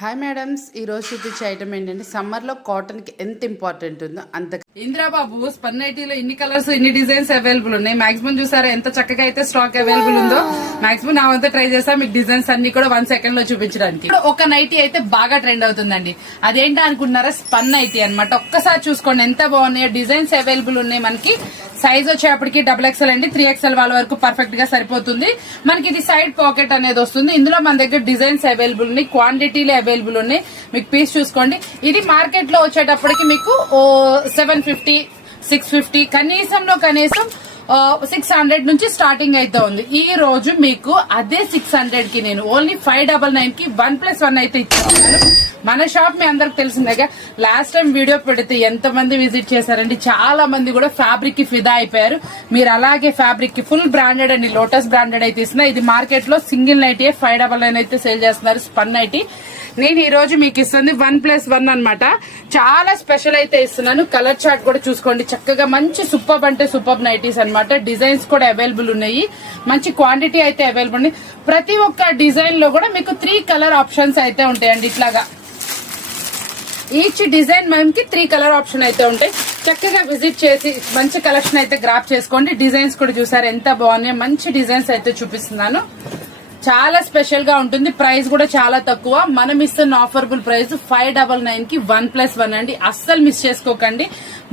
Hi madams, ఈ రోజు చూపించే ఐటమ్ ఏంటంటే సమ్మర్ లో కాటన్ కి ఎంత ఇంపార్టెంట్ ఉందో అంత. ఇంద్రాబాబు స్పన్ నైటీలో ఇన్ని కలర్స్ ఇన్ని డిజైన్స్ అవైలబుల్ ఉన్నాయి. మాక్సిమం చూసారా ఎంత చక్కగా అయితే స్టాక్ అవైలబుల్ ఉందో. మాక్సిమం నా వంత ట్రై చేస్తా మీకు డిజైన్స్ అన్ని కూడా 1 సెకండ్ లో చూపించడానికి. ఒక నైటీ అయితే బాగా ట్రెండ్ అవుతుందండి. అదేంటా అనుకుంటున్నారా? స్పన్ నైటీ అన్నమాట. ఒక్కసారి చూసుకోండి ఎంత బాగున్నాయో. డిజైన్స్ అవైలబుల్ ఉన్నాయి మనకి. సైజ్ వచ్చేప్పటికి XXL అండి, 3XL వాళ్ళ వరకు పర్ఫెక్ట్ గా సరిపోతుంది. మనకి ఇది సైడ్ పాకెట్ అనేది వస్తుంది. ఇందులో మన దగ్గర డిజైన్స్ అవైలబుల్ ఉన్నాయి, క్వాంటిటీలు అవైలబుల్ ఉన్నాయి. మీకు పీస్ చూసుకోండి. ఇది మార్కెట్ లో వచ్చేటప్పటికి మీకు 750, 650 కనీసంలో కనీసం 600 నుంచి స్టార్టింగ్ అయితే ఉంది. ఈ రోజు మీకు అదే 600 కి నేను ఓన్లీ 599 కి 1+1 అయితే ఇచ్చేస్తున్నాను. మన షాప్ మీ అందరికి తెలిసిందేగా. లాస్ట్ టైం వీడియో పెడితే ఎంత మంది విజిట్ చేశారండి. చాలా మంది కూడా ఫ్యాబ్రిక్ కి ఫిదా అయిపోయారు. మీరు అలాగే ఫ్యాబ్రిక్ కి ఫుల్ బ్రాండెడ్ అండి, లోటస్ బ్రాండెడ్ అయితే ఇస్తున్నా. ఇది మార్కెట్ లో సింగిల్ నైటీ 599 అయితే సేల్ చేస్తున్నారు స్పన్ నైటీ. నేను ఈ రోజు మీకు ఇస్తుంది 1+1 అన్నమాట. చాలా స్పెషల్ అయితే ఇస్తున్నాను. కలర్ చార్ట్ కూడా చూసుకోండి. చక్కగా మంచి సూపర్ అంటే సూపర్ నైటీస్ అన్నమాట. డిజైన్స్ కూడా అవైలబుల్ ఉన్నాయి. మంచి క్వాంటిటీ అయితే అవైలబుల్ ఉంది. ప్రతి ఒక్క డిజైన్ లో కూడా మీకు 3 కలర్ ఆప్షన్స్ అయితే ఉంటాయండి. ఇట్లాగా ఈచ్ డిజైన్ మనకి 3 కలర్ ఆప్షన్ అయితే ఉంటాయి. చక్కగా విజిట్ చేసి మంచి కలెక్షన్ అయితే గ్రాప్ చేసుకోండి. డిజైన్స్ కూడా చూసారు ఎంత బాగున్నాయి. మంచి డిజైన్స్ అయితే చూపిస్తున్నాను. చాలా స్పెషల్ గా ఉంటుంది. ప్రైస్ కూడా చాలా తక్కువ. మనం ఇస్తున్న ఆఫర్బుల్ ప్రైస్ 599 కి 1+1 అండి. అస్సలు మిస్ చేసుకోకండి.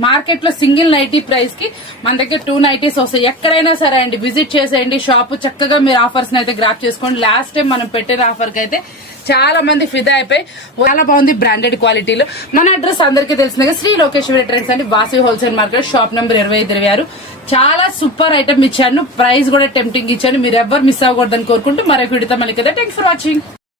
మార్కెట్ లో సింగిల్ నైటీ ప్రైస్ కి మన దగ్గర 2 నైటీస్ వస్తాయి. ఎక్కడైనా సరే అండి విజిట్ చేసేయండి షాప్. చక్కగా మీరు ఆఫర్స్ అయితే గ్రాప్ చేసుకోండి. లాస్ట్ టైం మనం పెట్టిన ఆఫర్ కి అయితే చాలా మంది ఫిదా అయిపోయి చాలా బాగుంది బ్రాండెడ్ క్వాలిటీలో. మన అడ్రస్ అందరికీ తెలిసిందిగా శ్రీ లోకేశ్వరి ట్రెండ్స్ అండి, Vasavi wholesale market, shop number 2526. చాలా సూపర్ ఐటమ్ ఇచ్చాను. ప్రైస్ కూడా టెంప్టింగ్ ఇచ్చాను. మీరు ఎవరు మిస్ అవ్వకూడదని కోరుకుంటూ మరొక వీడియోతో మళ్ళీ కదా. Thanks for watching.